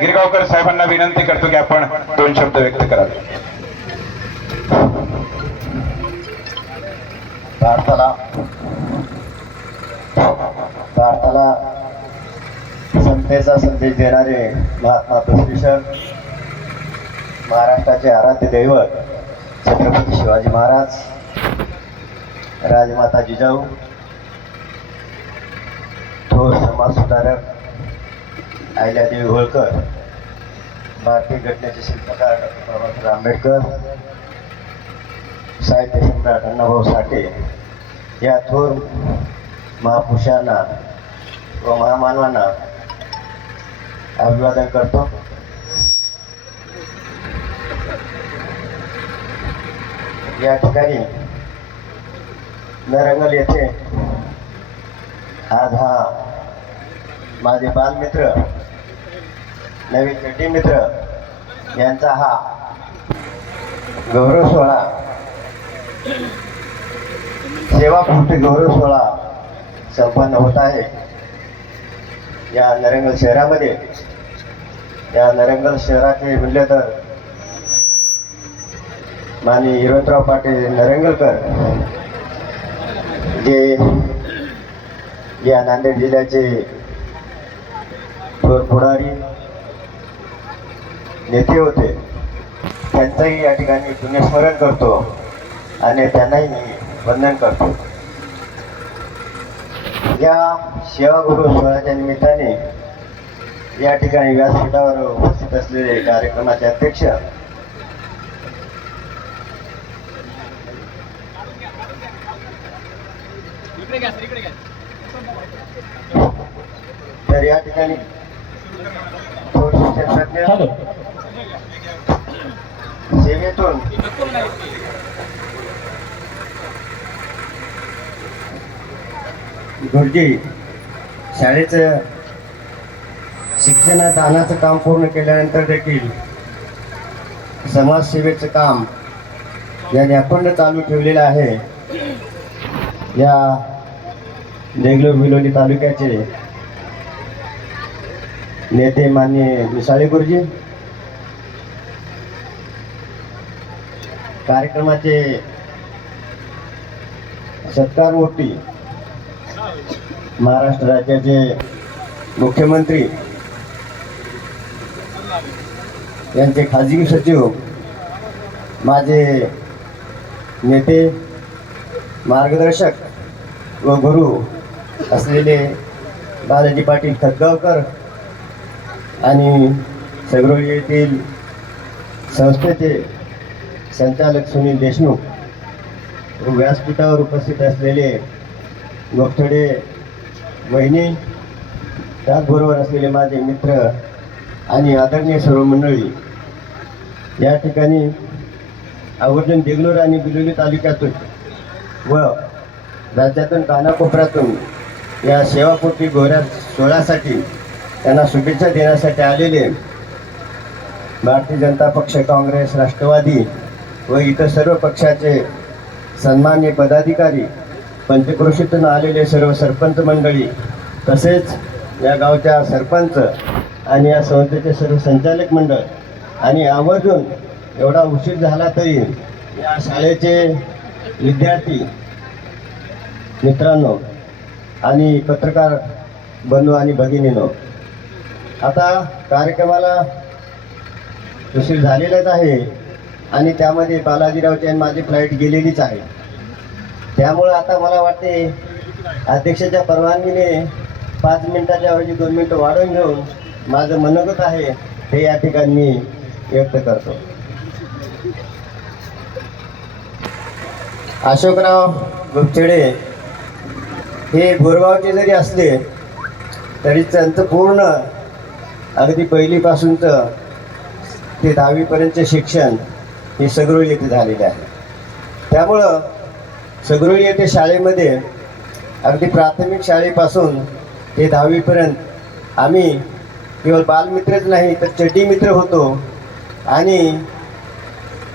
गिरगावकर साहेबांना विनंती करतो की आपण 2 शब्द व्यक्त करावे. भारताला समतेचा संदेश देणारे महात्मा बसवेश्वर, महाराष्ट्राचे आराध्य दैवत छत्रपती शिवाजी महाराज, राजमाता जिजाऊ, थोर समाजसुधारक अहिल्यादेवी होळकर, भारतीय घटनेचे शिल्पकार डॉक्टर बाबासाहेब आंबेडकर, साहित्य सम्राट अण्णाभाऊ साठे या थोर महापुरुषांना व महामानवांना अभिवादन करतो. या ठिकाणी नरंगल येथे आज हा माझे बालमित्र, नवीन चड्डी मित्र यांचा हा गौरव सोहळा, सेवापूर्ती गौरव सोहळा संपन्न होत आहे. या नरंगल शहरामध्ये, या नरंगल शहराचे म्हणले तर माननीय हिरोतराव पाटील नरंगलकर, जे या नांदेड जिल्ह्याचे थोर पुढारी नेते होते, त्यांचंही या ठिकाणी पुण्यस्मरण करतो आणि त्यांनाही मी वंदन करतो. या सेवागुरु सोहळ्याच्या निमित्ताने या ठिकाणी व्यासपीठावर उपस्थित असलेले कार्यक्रमाचे अध्यक्ष तर या ठिकाणी सेवेतून गुरुजी शाळेचं शिक्षण दानाचं काम पूर्ण केल्यानंतर देखील समाजसेवेचं काम यांनी अखंड चालू ठेवलेलं आहे. या देगलूर बिलोली तालुक्याचे नेते माननीय मिसाळे गुरुजी, कार्यक्रमाचे सत्कारमूर्ती महाराष्ट्र राज्याचे मुख्यमंत्री, यांचे खाजगी सचिव, माझे नेते, मार्गदर्शक व गुरु असलेले बालाजी पाटील खतगावकर आणि सगरोळी येथील संस्थेचे संचालक सुनील देशमुख व व्यासपीठावर उपस्थित असलेले गोपथडे वहिनी, त्याचबरोबर असलेले माझे मित्र आणि आदरणीय सर्व मंडळी, या ठिकाणी आवर्जून देगलूर आणि बिलोली तालुक्यातून व राज्यातून कानाकोपऱ्यातून या सेवापूर्ती गौरव सोहळ्यासाठी त्यांना शुभेच्छा देण्यासाठी आलेले भारतीय जनता पक्ष, काँग्रेस, राष्ट्रवादी व इतर सर्व पक्षाचे सन्मान्य पदाधिकारी, पंचक्रोशीतून आलेले सर्व सरपंच मंडळी, तसेच या गावच्या सरपंच आणि या संस्थेचे सर्व संचालक मंडळ आणि आवर्जून एवढा उशीर झाला तरी या शाळेचे विद्यार्थी मित्रांनो आणि पत्रकार बंधू आणि भगिनींनो, आता कार्यक्रमाला उशीर झालेलाच आहे आणि त्यामध्ये बालाजीरावची आणि माझी फ्लाईट गेलेलीच आहे. त्यामुळं आता मला वाटते अध्यक्षाच्या परवानगीने 5 मिनिटाच्या ऐवजी 2 मिनिटं वाढवून घेऊन माझं मनोगत आहे हे या ठिकाणी मी व्यक्त करतो. अशोकराव गुपचडे हे गोरगावचे जरी असले तरी त्यांचं पूर्ण अगदी पहिलीपासूनचं ते 10वीपर्यंतचे शिक्षण हे सगरोळी येथे झालेले आहे. त्यामुळं सगरोळी येथे शाळेमध्ये अगदी प्राथमिक शाळेपासून ते 10वीपर्यंत आम्ही केवळ बालमित्रच नाही तर चड्डी मित्र होतो आणि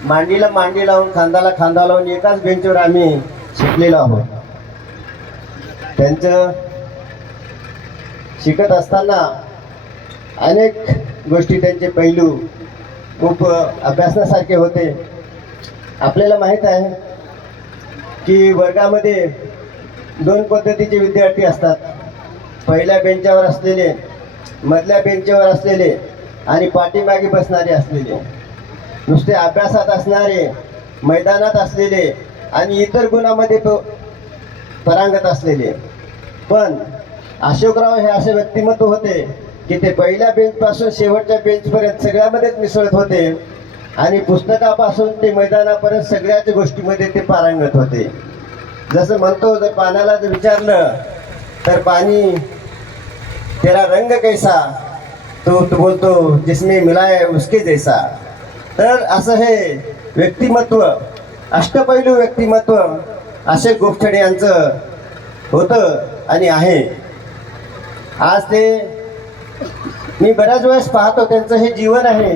मांडीला मांडी लावून, खांदाला खांदा लावून एकाच बेंचवर आम्ही शिकलेलो आहोत. त्यांचं शिकत असताना अनेक गोष्टी, त्यांचे पैलू खूप अभ्यासण्यासारखे होते. आपल्याला माहीत आहे की वर्गामध्ये दोन पद्धतीचे विद्यार्थी असतात. पहिल्या बेंचावर असलेले, मधल्या बेंचवर असलेले आणि पाठीमागे बसणारे असलेले. नुसते अभ्यासात असणारे, मैदानात असलेले आणि इतर गुणामध्ये परांगत असलेले. पण अशोकराव हे असे व्यक्तिमत्व होते की ते पहिल्या बेंचपासून शेवटच्या बेंचपर्यंत सगळ्यामध्येच मिसळत होते आणि पुस्तकापासून ते मैदानापर्यंत सगळ्याच गोष्टीमध्ये ते पारंगत होते. जसं म्हणतो, जर पाण्याला जर विचारलं तर पाणी तेरा रंग कैसा, तो बोलतो जिसमें मिला है उसके जैसा. तर असं हे व्यक्तिमत्व, अष्टपैलू व्यक्तिमत्व अशोक गोपछडे यांचं होतं आणि आहे. आज ते मी बऱ्याच वेळेस पाहतो, त्यांचं हे जीवन आहे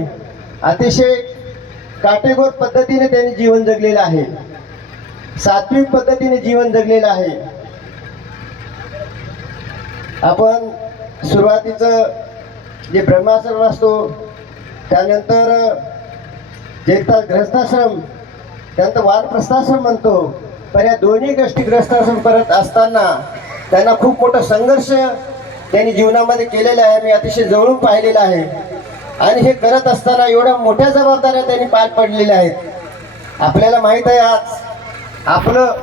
अतिशय काटेकोर पद्धतीने त्यांनी जीवन जगलेलं आहे, सात्विक पद्धतीने जीवन जगलेलं आहे. आपण सुरुवातीचं जे ब्रह्माश्रम असतो, त्यानंतर जे ग्रहस्थाश्रम, त्यानंतर वानप्रस्थाश्रम म्हणतो. पण या दोन्ही गोष्टी ग्रहस्थाश्रम करत असताना त्यांना खूप मोठा संघर्ष त्यांनी जीवनामध्ये केलेला आहे. मी अतिशय जवळून पाहिलेला आहे. आणि हे करत असताना एवढ्या मोठ्या जबाबदाऱ्या त्यांनी पार पडलेल्या आहेत. आपल्याला माहीत आहे, आज आपलं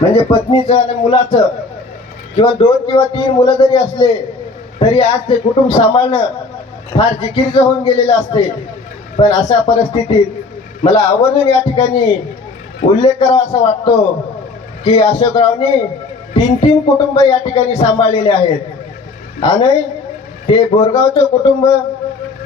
म्हणजे पत्नीचं आणि मुलाचं किंवा 2 किंवा 3 मुलं जरी असले तरी आज ते कुटुंब सांभाळणं फार जिकिरीचं होऊन गेलेलं असते. पण अशा परिस्थितीत मला आवर्जून या ठिकाणी उल्लेख करावा असं वाटतो की अशोकरावनी 3 कुटुंब या ठिकाणी सांभाळलेले आहेत. आणि ते बोरगावचं कुटुंब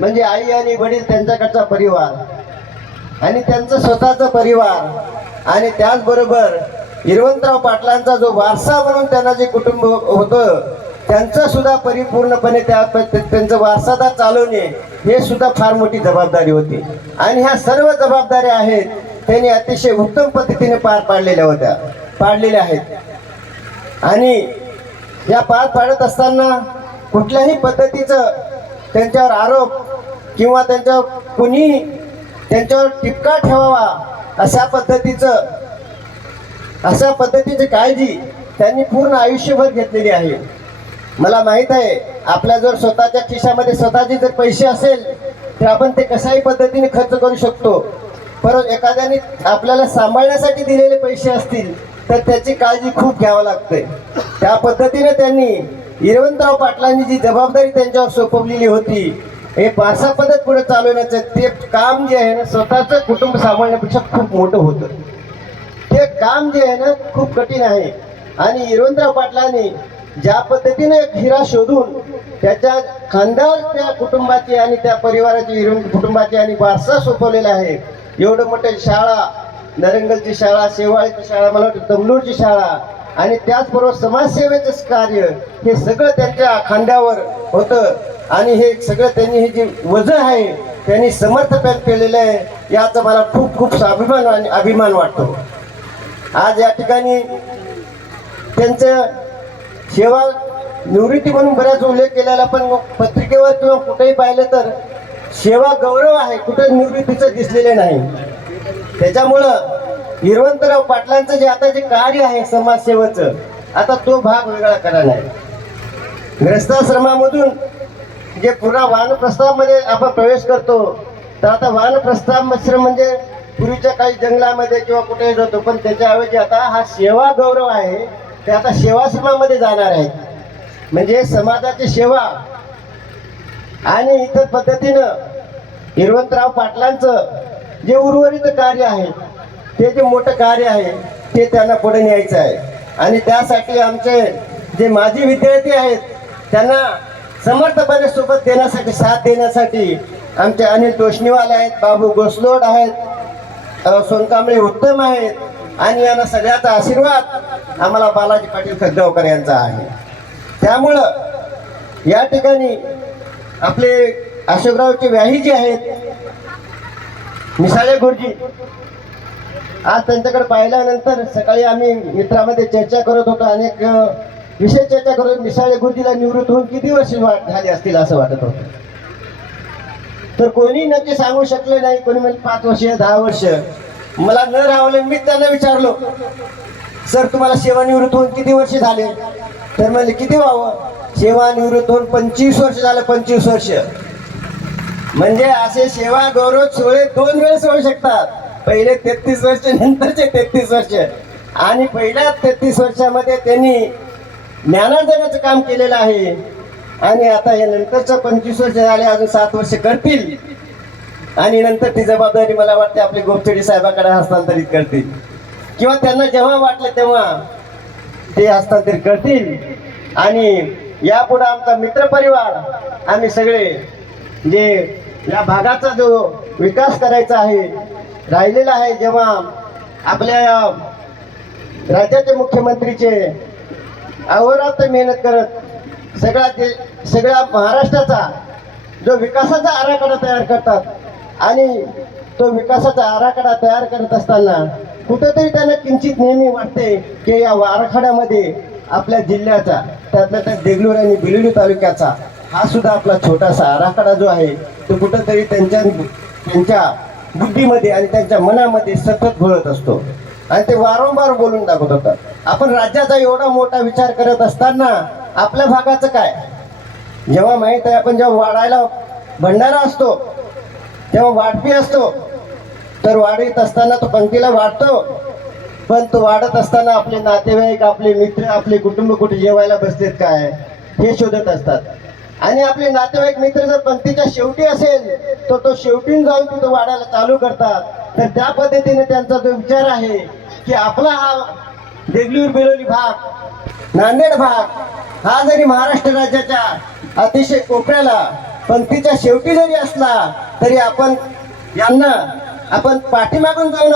म्हणजे आई आणि वडील, त्यांच्याकडचा परिवार आणि त्यांचं स्वतःचा परिवार आणि त्याचबरोबर हिरवंतराव पाटलांचा जो वारसा म्हणून त्यांना जे कुटुंब होतं, त्यांचं सुद्धा परिपूर्णपणे त्यांचं वारसादार चालवणे हे सुद्धा फार मोठी जबाबदारी होती. आणि ह्या सर्व जबाबदाऱ्या आहेत त्यांनी अतिशय उत्तम पद्धतीने पाडलेल्या आहेत. आणि या पार पाडत असताना कुठल्याही पद्धतीचं त्यांच्यावर आरोप किंवा कुणी त्यांच्यावर टिपका ठेवावा अशा पद्धतीची काळजी त्यांनी पूर्ण आयुष्यभर घेतलेली आहे. मला माहीत आहे, आपल्या जर स्वतःच्या खिशामध्ये स्वतःचे जर पैसे असेल तर आपण ते कशाही पद्धतीने खर्च करू शकतो. परंतु एखाद्याने आपल्याला सांभाळण्यासाठी दिलेले पैसे असतील तर त्याची काळजी खूप घ्यावी लागते. त्या पद्धतीने त्यांनी हिरवंतराव पाटलांनी जी जबाबदारी त्यांच्यावर सोपवलेली होती, हे पारसा पद्धत पुढे चालवण्याचं ते काम जे आहे ना, स्वतःचं कुटुंब सांभाळण्यापेक्षा खूप मोठं होतं. ते काम जे आहे ना, खूप कठीण आहे. आणि हिरवंतराव पाटलांनी ज्या पद्धतीने एक हिरा शोधून त्याच्या खानदार त्या कुटुंबाची आणि त्या परिवाराची, कुटुंबाची आणि वारसा सोपवलेला आहे. एवढं मोठं शाळा, नरंगलची शाळा, शेवाळीची शाळा, मला वाटतं तमलूरची शाळा आणि त्याचबरोबर समाजसेवेचं कार्य, हे सगळं त्यांच्या खांद्यावर होतं. आणि हे सगळं त्यांनी, हे जे वजन आहे त्यांनी समर्थपणे केलेलं आहे. याचा मला खूप खूप अभिमान वाटतो. आज या ठिकाणी त्यांचं सेवा निवृत्ती म्हणून बऱ्याच उल्लेख केलेला, पण पत्रिकेवर किंवा कुठेही पाहिलं तर सेवा गौरव आहे, कुठं निवृत्तीचं दिसलेलं नाही. त्याच्यामुळं हिरवंतराव पाटलांचं जे आता जे कार्य आहे समाजसेवेचं, आता तो भाग वेगळा करा नाही. ग्रस्ताश्रमामधून जे पुन्हा वानप्रस्थामध्ये आपण प्रवेश करतो, तर आता वानप्रस्थाश्रम म्हणजे पूर्वीच्या काही जंगलामध्ये किंवा कुठेही जातो, पण त्याच्याऐवजी आता हा सेवा गौरव आहे, ते आता सेवाश्रमामध्ये जाणार आहेत. म्हणजे समाजाची सेवा आणि इतर पद्धतीनं हिरवंतराव पाटलांचं जे उर्वरित कार्य आहे, ते जे मोठं कार्य आहे ते त्यांना पुढे न्यायचं आहे. आणि त्यासाठी आमचे जे माजी विद्यार्थी आहेत त्यांना समर्थपणे सोबत देण्यासाठी, साथ देण्यासाठी आमचे अनिल तोष्णीवाल आहेत, बाबू गोसलोड आहेत, सोनकांबळे उत्तम आहेत आणि यांना सगळ्याचा आशीर्वाद आम्हाला बालाजी पाटील खतगावकर यांचा आहे. त्यामुळं या ठिकाणी आपले अशोकरावचे व्याही जे आहेत मिसाळे गुरुजी, आज त्यांच्याकडे पाहिल्यानंतर सकाळी आम्ही मित्रामध्ये चर्चा करत होतो, अनेक विषय चर्चा करत. मिसाळे गुरुजीला निवृत्त होऊन किती वर्ष झाली असतील असं वाटत होतं. तर कोणी नक्की सांगू शकले नाही. कोणी म्हणजे 5 वर्ष 10 वर्ष. मला न रावले मी त्यांना विचारलो, सर तुम्हाला सेवानिवृत्त होऊन किती वर्ष झाले? तर म्हणजे किती व्हावं? सेवानिवृत्त होऊन 25 वर्ष झालं. 25 वर्ष म्हणजे असे सेवा गौरव सोहळे 2 वेळेस होऊ शकतात. पहिले 33 वर्ष, नंतरचे 33 वर्ष. आणि पहिल्या 33 वर्षामध्ये त्यांनी ज्ञानार्जनाचं काम केलेलं आहे. आणि आता हे नंतरचं 25 वर्ष झाले, अजून 7 वर्ष करतील. आणि नंतर ती जबाबदारी मला वाटते आपले गोपछेडे साहेबांकडे हस्तांतरित करतील, किंवा त्यांना जेव्हा वाटलं तेव्हा ते हस्तांतरित करतील. आणि यापुढे आमचा मित्रपरिवार, आम्ही सगळे जे या भागाचा जो विकास करायचा आहे, राहिलेला आहे, जेव्हा आपल्या राज्याचे मुख्यमंत्रीचे अहोरात्र मेहनत करत सगळ्या महाराष्ट्राचा जो विकासाचा आराखडा तयार करतात, आणि तो विकासाचा आराखडा तयार करत असताना कुठेतरी त्यांना किंचित नेहमी वाटते की या आराखड्यामध्ये आपल्या जिल्ह्याचा, त्यातल्या त्या देगलूर आणि बिलोली तालुक्याचा हा सुद्धा आपला छोटासा आराखडा जो आहे तो कुठेतरी त्यांच्या बुद्धीमध्ये आणि त्यांच्या मनामध्ये सतत घोळत असतो. आणि ते वारंवार बोलून दाखवत होतात. आपण राज्याचा एवढा मोठा विचार करत असताना आपल्या भागाचं काय? जेव्हा माहीत आहे, आपण जेव्हा वाढायला भंडारा असतो तेव्हा वाढपी असतो, तर वाढीत असताना तो पंक्तीला वाढतो, पण तो वाढत असताना आपले नातेवाईक, आपले मित्र, आपले कुटुंब कुठे जेवायला बसलेत काय हे शोधत असतात. आणि आपले नातेवाईक मित्र जर पंक्तीच्या शेवटी असेल तर तो शेवटी जाऊन तिथं वाढायला चालू करतात. तर त्या पद्धतीने त्यांचा जो विचार आहे की आपला हा देगलूर बिलोली भाग, नांदेड भाग हा जरी महाराष्ट्र राज्याच्या अतिशय कोपऱ्याला पंक्तीच्या शेवटी जरी असला तरी आपण यांना पाठीमागून जाऊन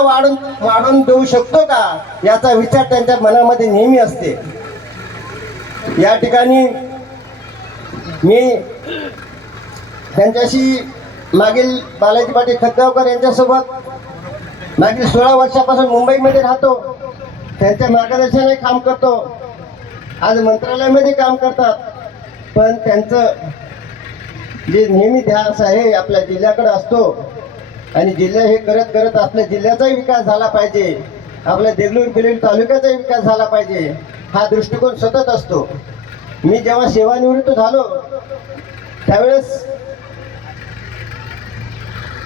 वाढून देऊ शकतो का, याचा विचार त्यांच्या मनामध्ये नेहमी असते. या ठिकाणी मी त्यांच्याशी मागील बालाजी पाटील खतगावकर यांच्यासोबत मागील 16 वर्षापासून मुंबईमध्ये राहतो. त्यांच्या मार्गदर्शनाने काम करतो. आज मंत्रालयामध्ये काम करतात. पण त्यांचं जे नेहमी ध्यास आहे आपल्या जिल्ह्याकडे असतो. आणि जिल्हा हे करत करत आपल्या जिल्ह्याचाही विकास झाला पाहिजे, आपल्या देगलूर बिलोली तालुक्याचाही विकास झाला पाहिजे, हा दृष्टिकोन सतत असतो. मी जेव्हा सेवानिवृत्त झालो त्यावेळेस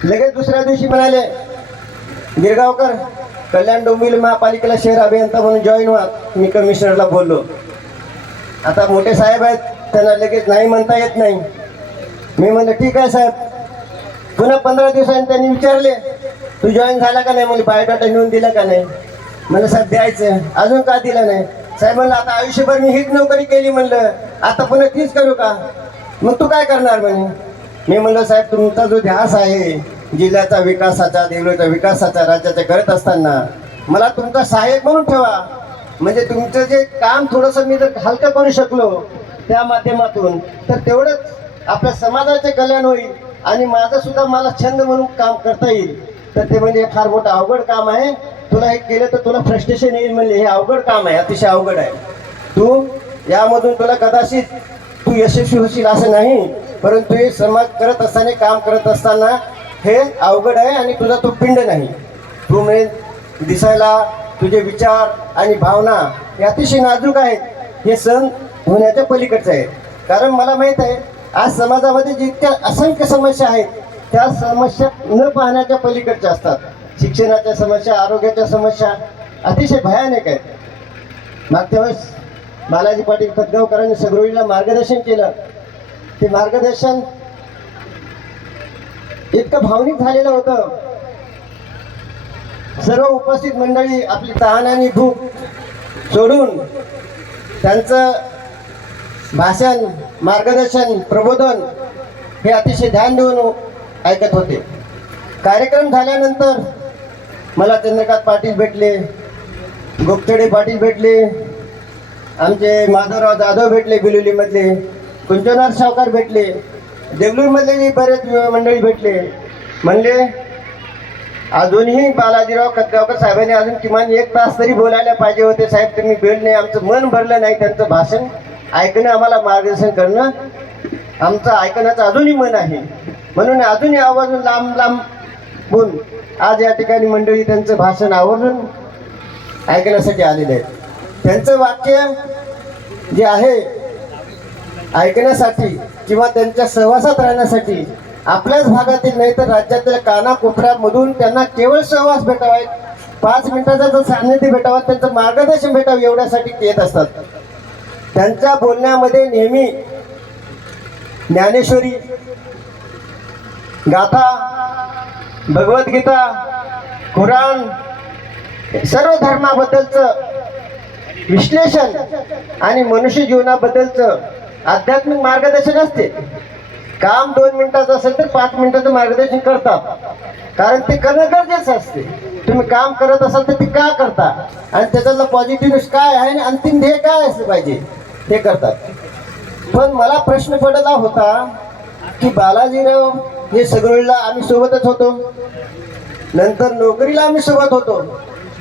लगेच दुसऱ्या दिवशी म्हणाले, गिरगावकर कल्याण डोंबिवली महापालिकेला शहर अभियंता म्हणून जॉईन व्हा. मी कमिशनरला बोललो. आता मोठे साहेब आहेत, त्यांना लगेच नाही म्हणता येत नाही. मी म्हणलं ठीक आहे साहेब. पुन्हा 15 दिवसांनी त्यांनी विचारले, तू जॉईन झाला का नाही? मला बायोडाटा नेऊन दिला का नाही? म्हणलं साहेब द्यायचं. अजून का दिला नाही? साहेब म्हणलं आता आयुष्यभर मी हीच नोकरी केली, म्हणलं आता पुन्हा तीच करू का? मग तू काय करणार म्हणे? मी म्हणलं साहेब तुमचा जो ध्यास आहे जिल्ह्याचा विकासाचा, देगलूरच्या विकासाचा, राज्याच्या करत असताना मला तुमचा सहाय्यक म्हणून ठेवा. म्हणजे तुमचं जे काम थोडंसं मी जर हलकं करू शकलो त्या माध्यमातून तर तेवढंच आपल्या समाजाचे कल्याण होईल आणि माझं सुद्धा मला छंद म्हणून काम करता येईल. तर ते म्हणजे फार मोठं अवघड काम आहे, तुला हे केलं तर तुला फ्रस्ट्रेशन येईल. म्हणले हे अवघड काम आहे, अतिशय अवघड आहे. तू यामधून तुला कदाचित तू यशस्वी होशील असं नाही, परंतु हे समाज करत असताना, काम करत असताना हे अवघड आहे आणि तुझा तो पिंड नाही. तू म्हणजे दिसायला तुझे विचार आणि भावना हे अतिशय नाजूक आहेत, हे सण होण्याच्या पलीकडचे आहेत. कारण मला माहीत आहे आज समाजामध्ये जितक्या असंख्य समस्या आहेत त्या समस्या न पाहण्याच्या पलीकडच्या असतात. शिक्षणाच्या समस्या, आरोग्याच्या समस्या अतिशय भयानक आहेत. मागच्या वेळेस बालाजी पाटील खतगावकरांनी सगळीला मार्गदर्शन केलं. ते मार्गदर्शन इतकं भावनिक झालेलं होतं. सर्व उपस्थित मंडळी आपली तहान आणि भूक सोडून त्यांचं भाषण, मार्गदर्शन, प्रबोधन हे अतिशय ध्यान देऊन ऐकत होते. कार्यक्रम झाल्यानंतर मला चंद्रकांत पाटील भेटले, गोपछेडे पाटील भेटले, आमचे माधवराव जाधव भेटले, बिलोलीमधले कुंजनाथ सावकार भेटले, देगलूरमधले बरेच मंडळी भेटले. म्हणले अजूनही बालाजीराव खतगावकर साहेबांनी अजून किमान 1 तास तरी बोलायला पाहिजे होते साहेब, तुम्ही वेळ नाही, आमचं मन भरलं नाही. त्यांचं भाषण ऐकणं, आम्हाला मार्गदर्शन करणं, आमचं ऐकण्याचं अजूनही मन आहे. म्हणून अजूनही आवर्जून लांबून आज या ठिकाणी मंडळी त्यांचं भाषण आवर्जून ऐकण्यासाठी आलेले आहेत. त्यांचं वाक्य जे आहे ऐकण्यासाठी किंवा त्यांच्या सहवासात राहण्यासाठी आपल्याच भागातील नाही तर राज्यातील कानाकोपऱ्यामधून त्यांना केवळ सहवास भेटावा, 5 मिनिटाचा जर सान्निध्य भेटावा, त्यांचं मार्गदर्शन भेटावं एवढ्यासाठी येत असतात. त्यांच्या बोलण्यामध्ये नेहमी ज्ञानेश्वरी, गाथा, भगवद्गीता, कुराण, सर्व धर्माबद्दलचं विश्लेषण आणि मनुष्य जीवनाबद्दलचं आध्यात्मिक मार्गदर्शन असते. काम 2 मिनिटाचं असेल तर 5 मिनिटाचं मार्गदर्शन करतात, कारण ते करणं गरजेचं असते. तुम्ही काम करत असाल तर ते का करता आणि त्याच्यातला पॉझिटिव्ह काय आहे आणि अंतिम ध्येय काय असलं पाहिजे ते करतात. पण मला प्रश्न पडला होता की बालाजीराव हे सगळीला आम्ही सोबतच होतो, नंतर नोकरीला आम्ही सोबत होतो,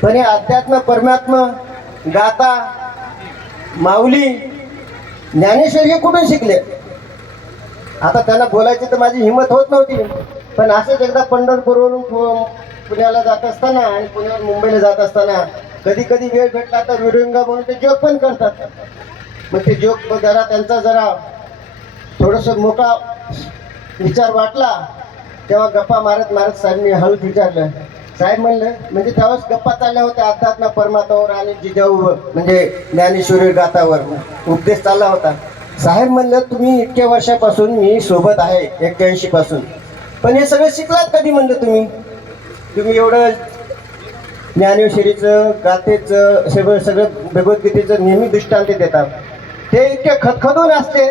पण हे अध्यात्म परमात्मा गाथा माऊली ज्ञानेश्वर हे कुठून शिकले? आता त्यांना बोलायची तर माझी हिंमत होत नव्हती. पण असंच एकदा पंढरपूरवरून पुण्याला जात असताना आणि पुण्यावर मुंबईला जात असताना कधी कधी वेळ भेटला तर विडुंगा म्हणून ते जोक पण करतात. मग ते जोक जरा त्यांचा जरा थोडंसं मोठा विचार वाटला, तेव्हा गप्पा मारत मारत साहेबांनी हळूच विचारलं. साहेब म्हणलं म्हणजे त्यावेळेस गप्पा चालल्या होत्या अध्यात्म परमात्मावर आणि जिजाऊ म्हणजे ज्ञानेश्वरी गाथावर उपदेश चालला होता. साहेब म्हणलं तुम्ही इतक्या वर्षापासून मी सोबत आहे 81 पासून, पण हे सगळं शिकलात कधी? म्हणलं तुम्ही एवढं ज्ञानेश्वरीचं गाथेचं सगळं भगवद्गीतेचं नेहमी दृष्टांत देतात. ते इतके खदखदून असते,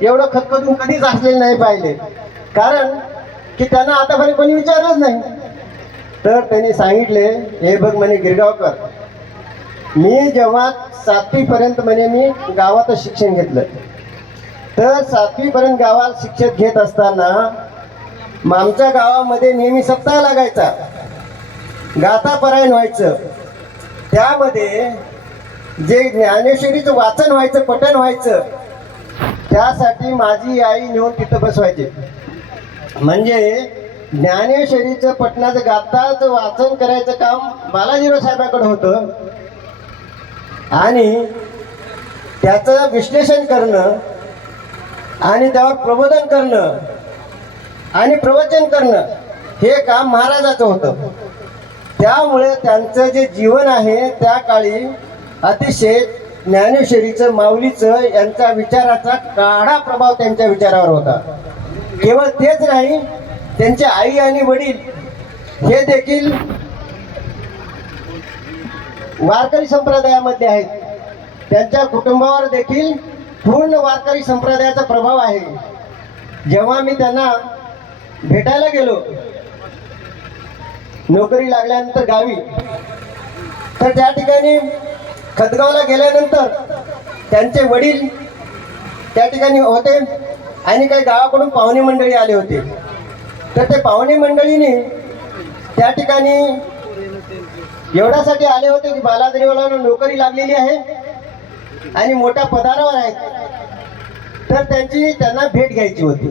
एवढं खदखदून कधीच असलेलं नाही पाहिले, कारण की त्यांना आतापर्यंत कोणी विचारलंच नाही. तर त्यांनी सांगितले, हे बघ म्हणे गिरगावकर, मी जेव्हा 7वी पर्यंत म्हणे मी गावातच शिक्षण घेतलं, तर 7वी पर्यंत गावात शिक्षण घेत असताना आमच्या गावामध्ये नेहमी सप्ताह लागायचा, गाथा पारायण व्हायचं. त्यामध्ये जे ज्ञानेश्वरीचं वाचन व्हायचं, पठण व्हायचं, त्यासाठी माझी आई नेऊन तिथं बसवायची. म्हणजे ज्ञानेश्वरीचं पठणाचं गाथाचं वाचन करायचं काम बालाजीराव साहेबांकडे होतं आणि त्याचं विश्लेषण करणं आणि त्यावर प्रबोधन करणं आणि प्रवचन करणं हे काम महाराजाचं होतं. त्यामुळे त्यांचं जे जीवन आहे त्या काळी अतिशय ज्ञानेश्वरीचं माऊलीचं यांच्या विचाराचा गाढा प्रभाव त्यांच्या विचारावर होता. केवळ तेच नाही, त्यांचे आई आणि वडील हे देखील वारकरी संप्रदायामध्ये आहेत. त्यांच्या कुटुंबावर देखील पूर्ण वारकरी संप्रदायाचा प्रभाव आहे. जेव्हा मी त्यांना भेटायला गेलो नोकरी लागल्यानंतर गावी, तर त्या ठिकाणी खदगावला गेल्यानंतर त्यांचे वडील त्या ठिकाणी होते आणि काही गावाकडून पाहुणे मंडळी आले होते. तर ते पाहुणे मंडळीने त्या ठिकाणी एवढ्यासाठी आले होते की बालाजीरावांना नोकरी लागलेली आहे आणि मोठ्या पदावर आहेत, तर त्यांना भेट घ्यायची होती.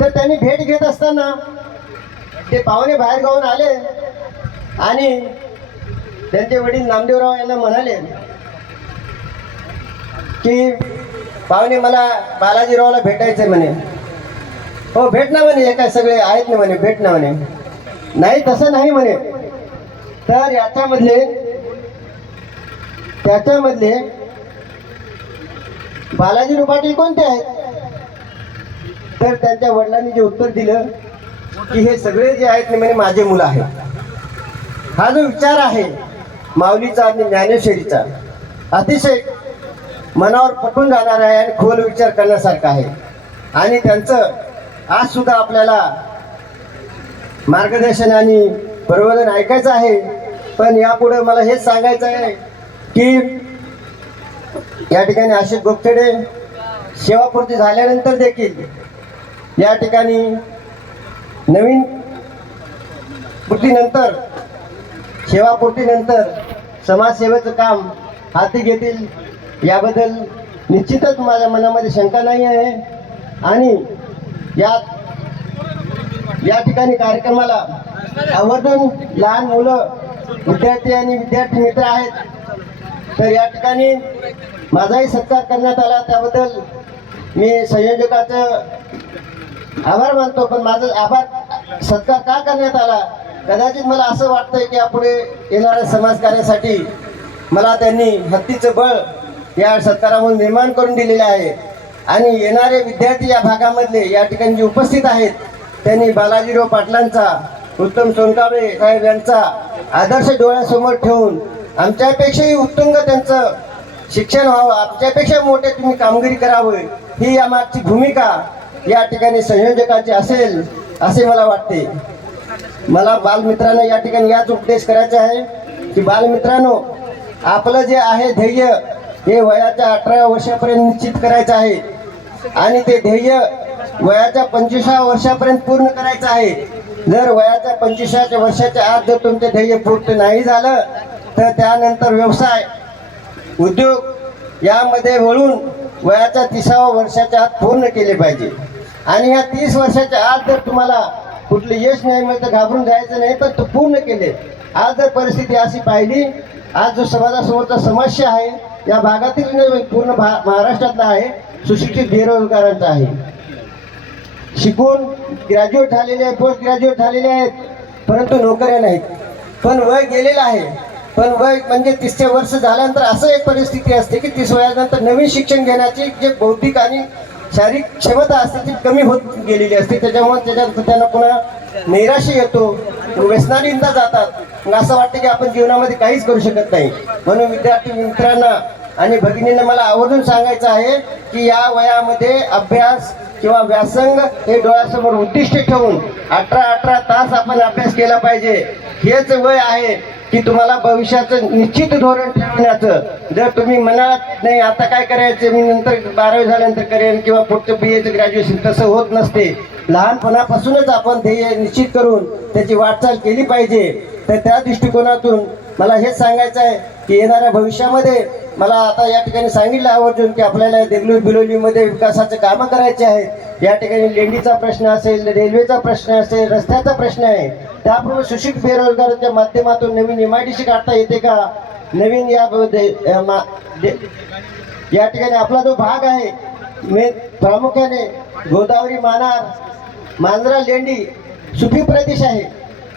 तर त्यांनी भेट घेत असताना ते पाहुणे बाहेर गावून आले आणि त्यांचे वडील नामदेवराव यांना म्हणाले की पाहुणे मला बालाजीरावला भेटायचं आहे म्हणे. हो भेट ना म्हणे, हे काय सगळे आहेत ना म्हणे, भेट ना म्हणे. नाही तसं नाही म्हणे. तर त्याच्यामधले बालाजी पाटील कोणते आहेत? तर त्यांच्या वडिलांनी जे उत्तर दिलं की हे सगळे जे आहेत म्हणे माझे मुलं आहेत. हा जो विचार आहे माऊलीचा आणि ज्ञानेश्वरीचा अतिशय मनावर पटून जाणार आहे आणि खोल विचार करण्यासारखा आहे. आणि त्यांचं आज सुद्धा आपल्याला मार्गदर्शन आणि प्रबोधन ऐकायचं आहे. पण यापुढे मला हेच सांगायचं आहे की या ठिकाणी आशिष गोपछडे सेवापूर्ती झाल्यानंतर देखील या ठिकाणी नवीन पूर्तीनंतर सेवापूर्तीनंतर समाजसेवेचं काम हाती घेतील याबद्दल निश्चितच माझ्या मनामध्ये शंका नाही आहे. आणि यात या ठिकाणी कार्यक्रमाला आवर्जून लहान मुलं विद्यार्थी आणि विद्यार्थी मित्र आहेत. तर या ठिकाणी माझाही सत्कार करण्यात आला, त्याबद्दल मी संयोजकाचं आभार मानतो. पण माझं आभार सत्कार का करण्यात आला, कदाचित मला असं वाटतंय की यापुढे येणाऱ्या समाजकार्यासाठी मला त्यांनी हत्तीचं बळ या सत्कारामधून निर्माण करून दिलेले आहे. आणि येणारे विद्यार्थी या भागामधले या ठिकाणी जे उपस्थित आहेत त्यांनी बालाजीराव पाटलांचा, उत्तम सोनकांबळे साहेब यांचा आदर्श डोळ्यासमोर ठेवून आमच्यापेक्षाही उत्तुंग त्यांचं शिक्षण व्हावं, आमच्यापेक्षा मोठे तुम्ही कामगिरी करावं, ही यामागची भूमिका या ठिकाणी संयोजकाची असेल असे मला वाटते. मला बालमित्रांना या ठिकाणी याच उपदेश करायचा आहे की बालमित्रांनो, आपलं जे आहे ध्येय हे वयाच्या 18 वर्षापर्यंत निश्चित करायचं आहे आणि ते ध्येय वयाच्या 25व्या वर्षापर्यंत पूर्ण करायचं आहे. जर वयाच्या 25व्या वर्षाच्या आत जर तुमचं ध्येय पूर्ण नाही झालं तर त्यानंतर व्यवसाय, उद्योग यामध्ये वळून वयाच्या 30व्या वर्षाच्या आत पूर्ण केले पाहिजे. आणि या 30 वर्षाच्या आत जर तुम्हाला कुठलं यश नाही मिळत तर घाबरून जायचं नाही, पण तो पूर्ण केले. आज जर परिस्थिती अशी पाहिली, आज जो समाजासमोरचा समस्या आहे या भागातील नव्हे, पूर्ण महाराष्ट्रातला आहे, सुशिक्षित बेरोजगारांचा आहे. शिकून ग्रॅज्युएट झालेले आहेत, पोस्ट ग्रॅज्युएट झालेले आहेत, परंतु नोकऱ्या नाहीत. पण वय गेलेलं आहे. पण वय म्हणजे 30 वर्ष झाल्यानंतर असं एक परिस्थिती असते की 30 वयानंतर नवीन शिक्षण घेण्याची जे बौद्धिक आणि शारीरिक क्षमता असते ती कमी होत गेलेली असते. त्याच्यामुळे त्यांना पुन्हा नैराश्य येतो, व्यसनाधीनता जातात. मग असं वाटतं की आपण जीवनामध्ये काहीच करू शकत नाही. म्हणून विद्यार्थी मित्रांना आणि भगिनींना मला आवर्जून सांगायचं आहे की या वयामध्ये अभ्यास किंवा व्यासंग हे डोळ्यासमोर उद्दिष्ट ठेवून 18 तास आपण अभ्यास केला पाहिजे. हेच वय आहे की तुम्हाला भविष्याचं निश्चित धोरण ठरवण्याचं. जर तुम्ही म्हणालात नाही आता काय करायचं, मी नंतर 12वी झाल्यानंतर करेन किंवा पुढचं BA ग्रॅज्युएशन, तसं होत नसते. लहानपणापासूनच आपण ध्येय निश्चित करून त्याची वाटचाल केली पाहिजे. तर त्या दृष्टिकोनातून मला हेच सांगायचं आहे की येणाऱ्या भविष्यामध्ये मला आता या ठिकाणी सांगितलं आवर्जून की आपल्याला देगलूर बिलोलीमध्ये विकासाचे कामं करायचे आहेत. या ठिकाणी लेंडीचा प्रश्न असेल, रेल्वेचा प्रश्न असेल, रस्त्याचा प्रश्न आहे. त्याप्रमाणे सुशिक्षित बेरोजगारांच्या माध्यमातून नवीन MIDC काढता येते का, नवीन या ठिकाणी आपला जो भाग आहे प्रामुख्याने गोदावरी, मांजरा, लेंडी सुपीक प्रदेश आहे.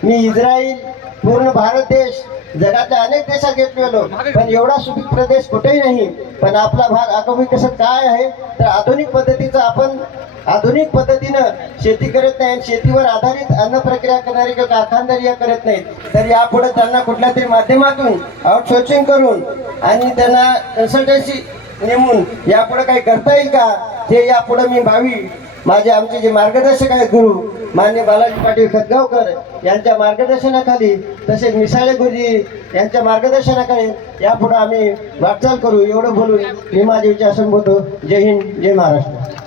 मी इस्रायल, पूर्ण भारत देश, जगातल्या अनेक देशात गेलो पण एवढा सुपीक प्रदेश कुठेही नाही. पण आपला भाग आगामी कसं काय आहे तर आधुनिक पद्धतीचं आपण आधुनिक पद्धतीनं शेती करत नाही आणि शेतीवर आधारित अन्न प्रक्रिया करणारी किंवा कारखानदारी करत नाहीत. तर यापुढे त्यांना कुठल्या तरी माध्यमातून आउटसोर्सिंग करून आणि त्यांना कन्सल्टन्सी नेमून यापुढे काही करता येईल का, हे यापुढे मी भावी आमचे जे मार्गदर्शक आहेत गुरु मान्य बालाजी पाटील खतगावकर यांच्या मार्गदर्शनाखाली, तसेच मिसाळे गुरुजी यांच्या मार्गदर्शनाखाली यापुढे आम्ही वाटचाल करू. एवढं बोलून मी माझे विचार संबोधतो. जय हिंद, जय महाराष्ट्र.